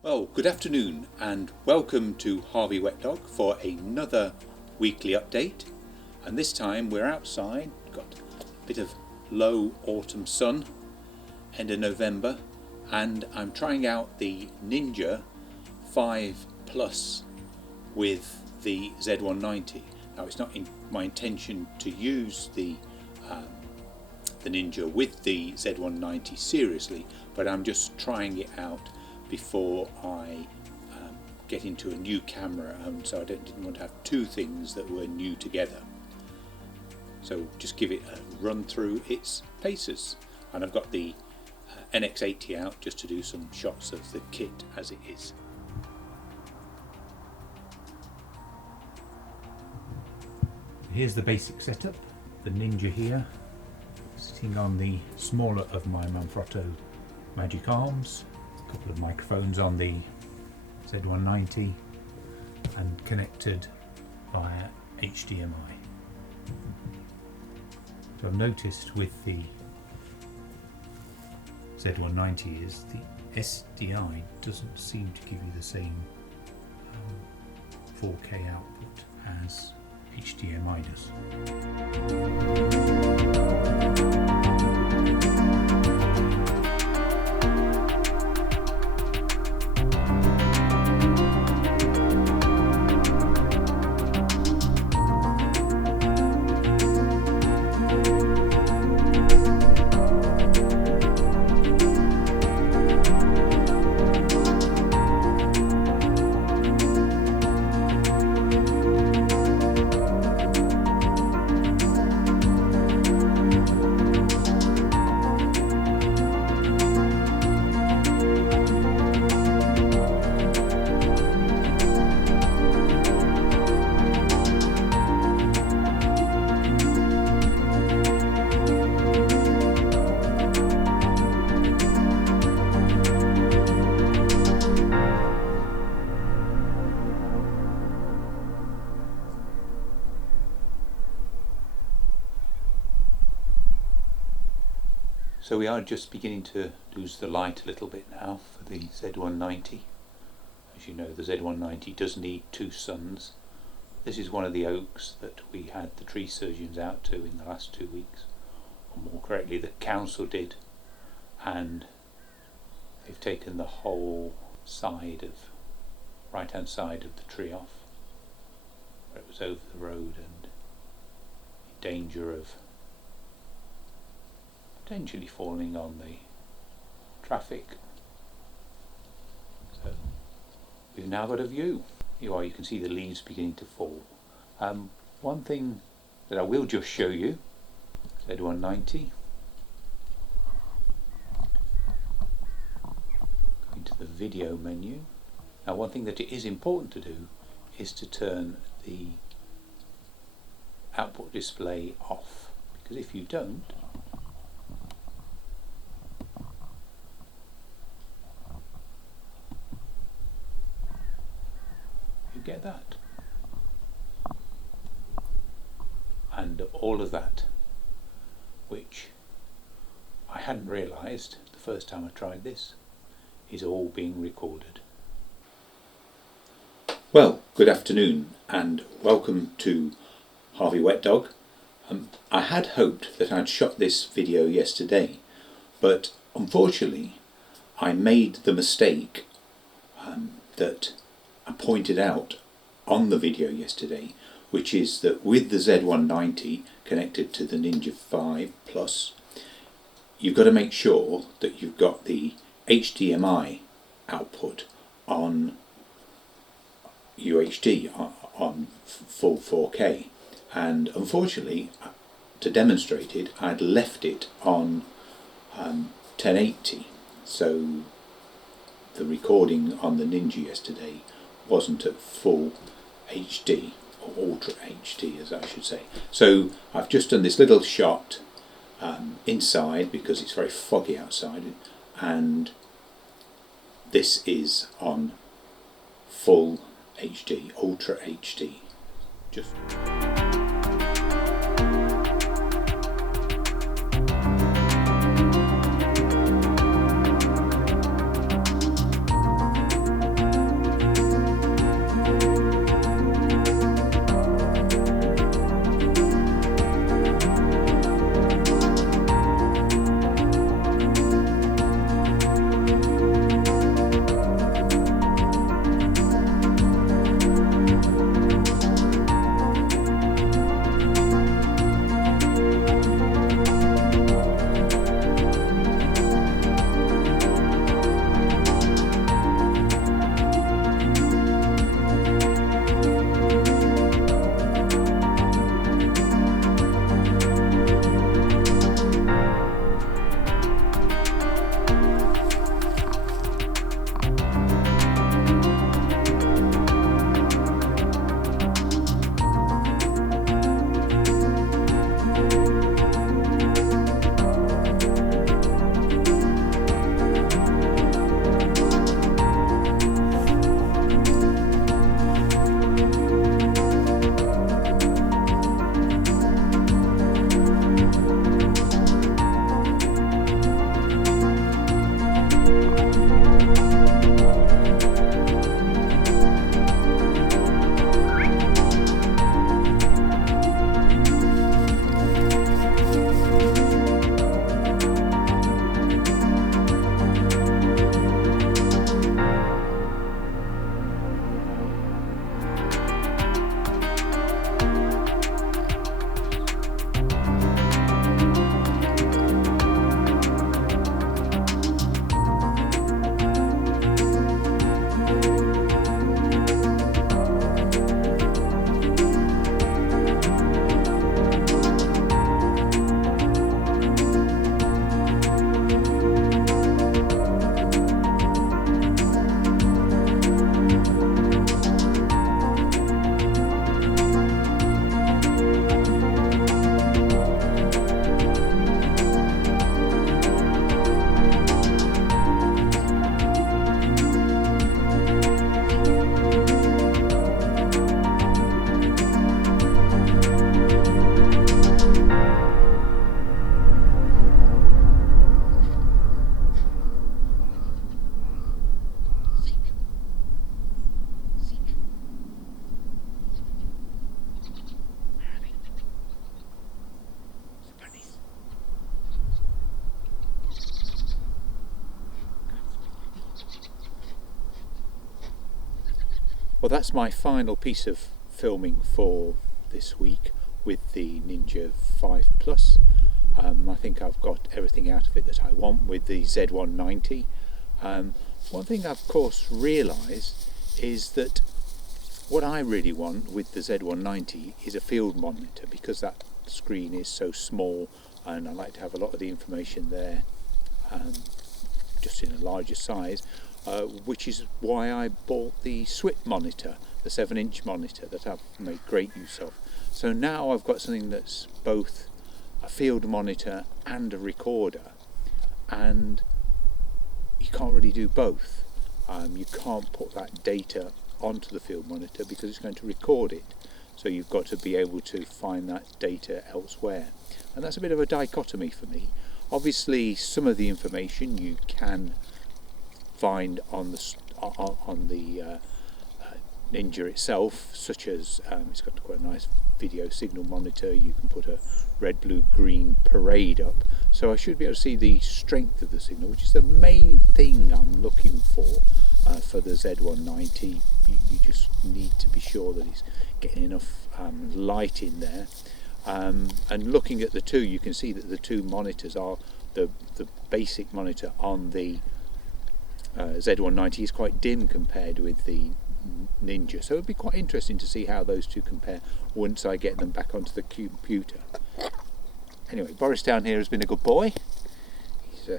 Well, good afternoon and welcome to Harveywetdog for another weekly update. And this time we're outside, got a bit of low autumn sun, end of November, and I'm trying out the NINJA V Plus with the Z190. Now it's not my intention to use the NINJA with the Z190 seriously, but I'm just trying it out before I get into a new camera at home, so I didn't want to have two things that were new together. So just give it a run through its paces, and I've got the NX80 out just to do some shots of the kit as it is. Here's the basic setup, the NINJA here, sitting on the smaller of my Manfrotto Magic Arms. A couple of microphones on the Z190 and connected via HDMI. So I've noticed with the Z190 is the SDI doesn't seem to give you the same 4K output as HDMI does. So we are just beginning to lose the light a little bit now for the Z190. As you know, the Z190 does need two suns. This is one of the oaks that we had the tree surgeons out to in the last 2 weeks, or more correctly the council did, and they've taken the whole side of, right hand side of the tree off, where it was over the road and in danger of potentially falling on the traffic. So we've now got a view. You can see the leaves beginning to fall. One thing that I will just show you, Z190. Going to the video menu. Now one thing that it is important to do is to turn the output display off, because if you don't, get that, and all of that, which I hadn't realised the first time I tried this, is all being recorded. Well, good afternoon and welcome to Harveywetdog. I had hoped that I'd shot this video yesterday, but unfortunately I made the mistake that I pointed out on the video yesterday, which is that with the Z190 connected to the NINJA V Plus, you've got to make sure that you've got the HDMI output on UHD, on full 4K, and unfortunately to demonstrate it I'd left it on 1080, so the recording on the NINJA yesterday wasn't at full HD, or ultra HD as I should say. So I've just done this little shot inside because it's very foggy outside, and this is on full HD, ultra HD. Just Well, that's my final piece of filming for this week with the NINJA V Plus. I think I've got everything out of it that I want with the Z190. One thing I've of course realised is that what I really want with the Z190 is a field monitor, because that screen is so small and I like to have a lot of the information there just in a larger size, which is why I bought the SWIT monitor, the 7-inch monitor that I've made great use of. So now I've got something that's both a field monitor and a recorder, and you can't really do both. You can't put that data onto the field monitor because it's going to record it, so you've got to be able to find that data elsewhere, and that's a bit of a dichotomy for me. Obviously some of the information you can find on the NINJA itself, such as it's got quite a nice video signal monitor. You can put a red, blue, green parade up, so I should be able to see the strength of the signal, which is the main thing I'm looking for the Z190. You just need to be sure that it's getting enough light in there, and looking at the two, you can see that the two monitors are the basic monitor on the Z190 is quite dim compared with the NINJA, so it'd be quite interesting to see how those two compare once I get them back onto the computer. Anyway, Boris down here has been a good boy. He's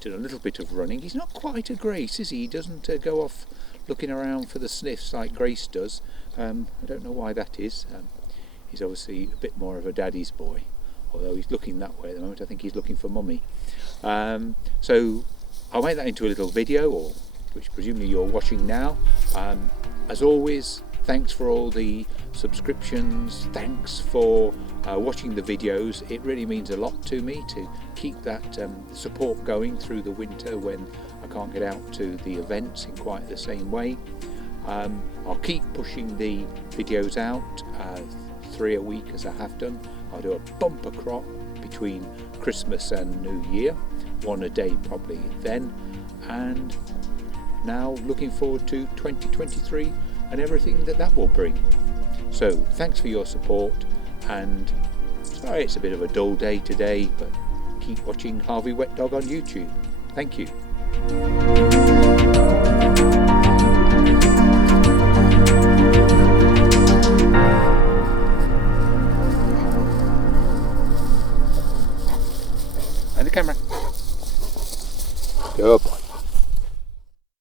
done a little bit of running. He's not quite a Grace, is he? He doesn't go off looking around for the sniffs like Grace does. I don't know why that is. He's obviously a bit more of a daddy's boy, although he's looking that way at the moment. I think he's looking for mummy. So I'll make that into a little video, or which presumably you're watching now. As always, thanks for all the subscriptions, thanks for watching the videos. It really means a lot to me to keep that support going through the winter when I can't get out to the events in quite the same way. I'll keep pushing the videos out, 3 a week as I have done. I'll do a bumper crop between Christmas and New Year, 1 a day probably then, and now looking forward to 2023 and everything that will bring. So thanks for your support, and sorry it's a bit of a dull day today, but keep watching Harveywetdog on YouTube. Thank you.